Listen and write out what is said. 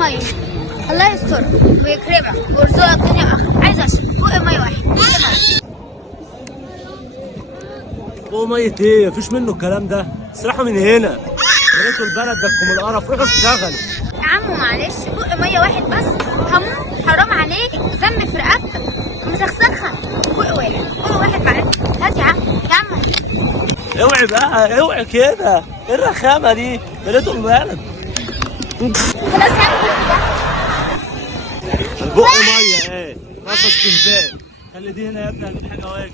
ميه. الله يستر ويكرمك ويرزقك دنيا واخره. عايزه اشرب بق ميه واحد. هو مية ايه؟ مفيش منه الكلام ده. اسرحوا من هنا. ريتوا البلد دكم القرف، روحوا اشتغلوا. يا عم معلش بق ميه واحد بس. هموت، حرام عليك، ذنب في رقبتك مسخسخه. بق واحد، بق واحد معلش. هات يا عم كمل. اوعي بقى، اوعي كده. ايه الرخامة دي؟ ريتوا البلد. خلاص يا عم البق مية ايه؟ ناقص استهبال. خلي دي هنا يا ابني، هجيب حاجة واجب.